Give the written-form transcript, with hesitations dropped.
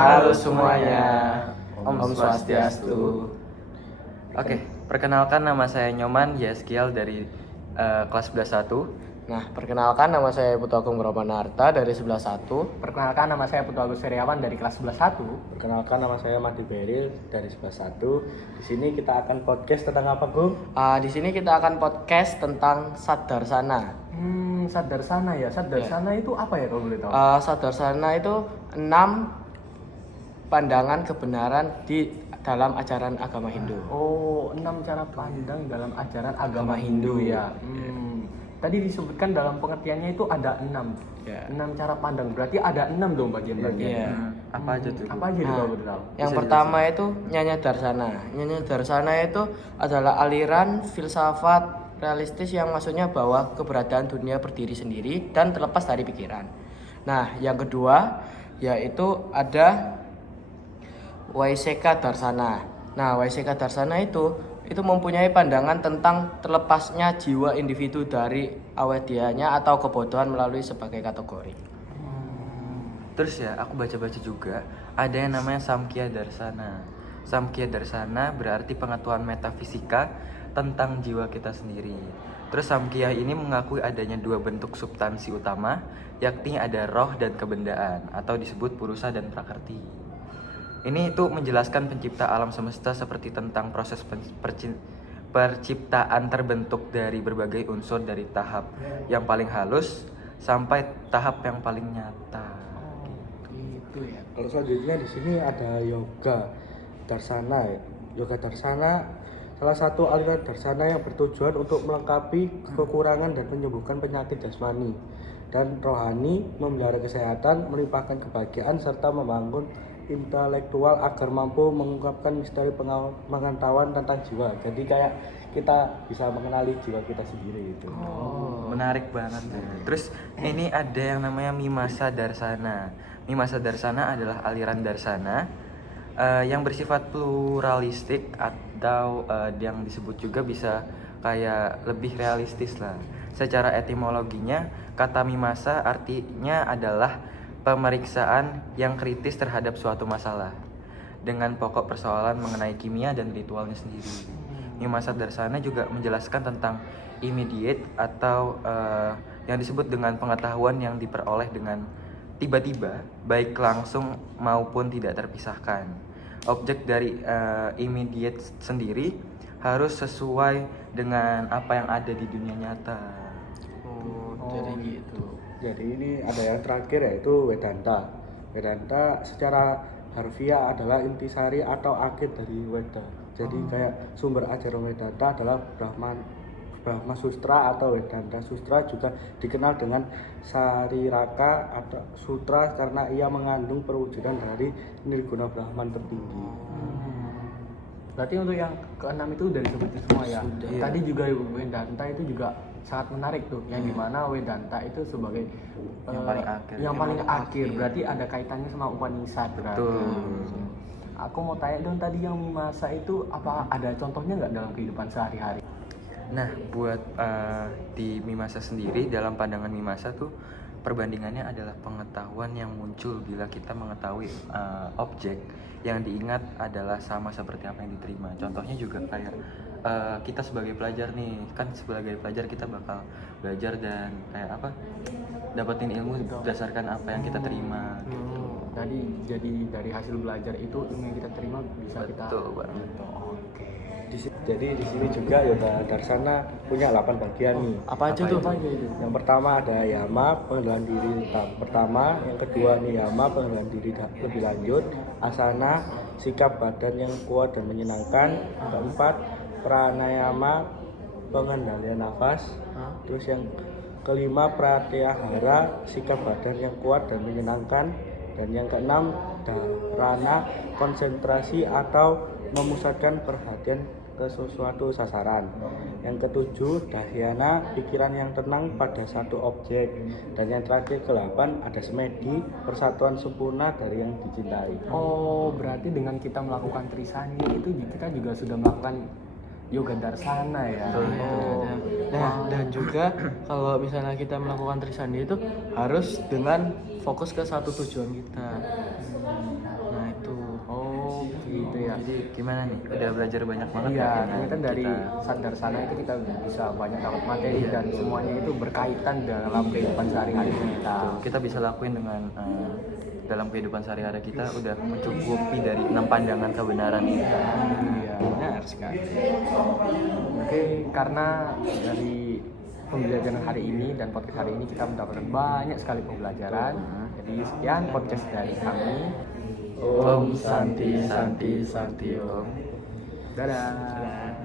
Halo semuanya, Om Swastiastu. Oke, perkenalkan nama saya Nyoman Yeskiel dari kelas 11-1. Nah, perkenalkan nama saya Putu Agung Bromanarta dari 11-1. Perkenalkan nama saya Putu Agus Seriawan dari kelas 11-1. Perkenalkan nama saya Madi Beril dari 11-1. Di sini kita akan podcast tentang apa, Gung? Di sini kita akan podcast tentang Sadarsana. Sadarsana ya. Sadarsana itu apa ya kalau boleh tahu? Sadarsana itu 6 pandangan kebenaran di dalam ajaran agama Hindu. Oh, 6 cara pandang dalam ajaran agama Hindu ya. Tadi disebutkan dalam pengertiannya itu ada 6. Ya. 6 cara pandang. Berarti ada 6 dong bagian-bagian. Iya. Apa aja tuh? Apa aja kalau boleh tahu? Yang pertama itu Nyanya Darsana. Nyanya Darsana itu adalah aliran filsafat realistis yang maksudnya bahwa keberadaan dunia berdiri sendiri dan terlepas dari pikiran. Nah, yang kedua yaitu ada Waiseka Darsana. Nah, Waiseka Darsana itu mempunyai pandangan tentang terlepasnya jiwa individu dari awedianya atau kebodohan melalui sebagai kategori. Terus ya, aku baca-baca juga ada yang namanya Samkhya Darsana. Samkhya Darsana berarti pengetahuan metafisika tentang jiwa kita sendiri. Terus Samkhya ini mengakui adanya dua bentuk substansi utama, yakni ada roh dan kebendaan atau disebut purusa dan prakrti. Ini itu menjelaskan pencipta alam semesta seperti tentang proses perciptaan terbentuk dari berbagai unsur dari tahap yang paling halus sampai tahap yang paling nyata. Gitu ya. Kalau selanjutnya di sini ada Yoga Darsana. Yoga Darsana salah satu aliran darsana yang bertujuan untuk melengkapi kekurangan dan menyembuhkan penyakit jasmani dan rohani, memelihara kesehatan, melimpahkan kebahagiaan serta membangun intelektual agar mampu mengungkapkan misteri pengetahuan tentang jiwa. Jadi kayak kita bisa mengenali jiwa kita sendiri itu. Menarik banget. Terus ini ada yang namanya Mimasa Darsana. Mimasa Darsana adalah aliran darsana yang bersifat pluralistik atau yang disebut juga bisa kayak lebih realistis lah. Secara etimologinya, kata Mimasa artinya adalah pemeriksaan yang kritis terhadap suatu masalah dengan pokok persoalan mengenai kimia dan ritualnya sendiri. Mimasa Darsana juga menjelaskan tentang immediate atau yang disebut dengan pengetahuan yang diperoleh dengan tiba-tiba, baik langsung maupun tidak terpisahkan. Objek dari immediate sendiri harus sesuai dengan apa yang ada di dunia nyata. Jadi gitu. Jadi ini ada yang terakhir yaitu Vedanta. Vedanta secara harfiah adalah intisari atau akhir dari Weda. Jadi kayak sumber ajaran Vedanta adalah Brahma Sustra atau Vedanta Sustra, juga dikenal dengan Sariraka atau Sutra karena ia mengandung perwujudan dari Nirguna Brahman tertinggi. Berarti untuk yang keenam itu udah disebutin semua ya. Sudah. Tadi juga Vedanta itu juga sangat menarik tuh, yang dimana Vedanta itu sebagai Yang paling akhir. Yang paling akhir. Berarti ada kaitannya sama Upanishad berarti. Betul. Aku mau tanya dong, tadi yang Mimasa itu apa ada contohnya nggak dalam kehidupan sehari-hari? Nah, buat di Mimasa sendiri, dalam pandangan Mimasa tuh perbandingannya adalah pengetahuan yang muncul bila kita mengetahui objek yang diingat adalah sama seperti apa yang diterima. Contohnya juga kayak kita sebagai pelajar nih, kan sebagai pelajar kita bakal belajar dan kayak apa, dapetin ilmu berdasarkan apa yang kita terima. Tadi jadi dari hasil belajar itu ilmu yang kita terima bisa kita. Betul banget. Oke. Jadi di sini juga Yoga Darsana punya 8 bagian nih. Apa aja tuh? Yang pertama ada Yama, pengendalian diri tahap pertama. Yang kedua Niyama, pengendalian diri lebih lanjut. Asana, sikap badan yang kuat dan menyenangkan. Keempat, Pranayama, pengendalian nafas. Terus yang kelima, Pratyahara, sikap badan yang kuat dan menyenangkan. Dan yang keenam, Dharana, konsentrasi atau memusatkan perhatian ke sesuatu sasaran. Yang ketujuh, Dhyana, pikiran yang tenang pada satu objek. Dan yang terakhir ke-8 ada Semedi, persatuan sempurna dari yang dicintai. Oh, berarti dengan kita melakukan Trisandi itu kita juga sudah melakukan Yoga Darsana ya. Nah, dan juga kalau misalnya kita melakukan Trisandi itu harus dengan fokus ke satu tujuan kita. Nah, Jadi gimana nih? Udah belajar banyak banget Iya, kan ini kan dari Sadarsana itu kita bisa banyak dapat materi dan semuanya itu berkaitan dalam kehidupan sehari-hari kita. Kita bisa lakuin dengan dalam kehidupan sehari-hari kita udah mencukupi dari 6 pandangan kebenaran ini. Iya, benar sekali. Mungkin karena dari pembelajaran hari ini dan podcast hari ini kita mendapatkan banyak sekali pembelajaran. Jadi sekian podcast dari kami. Om Santi Santi Santi Om. Dadah.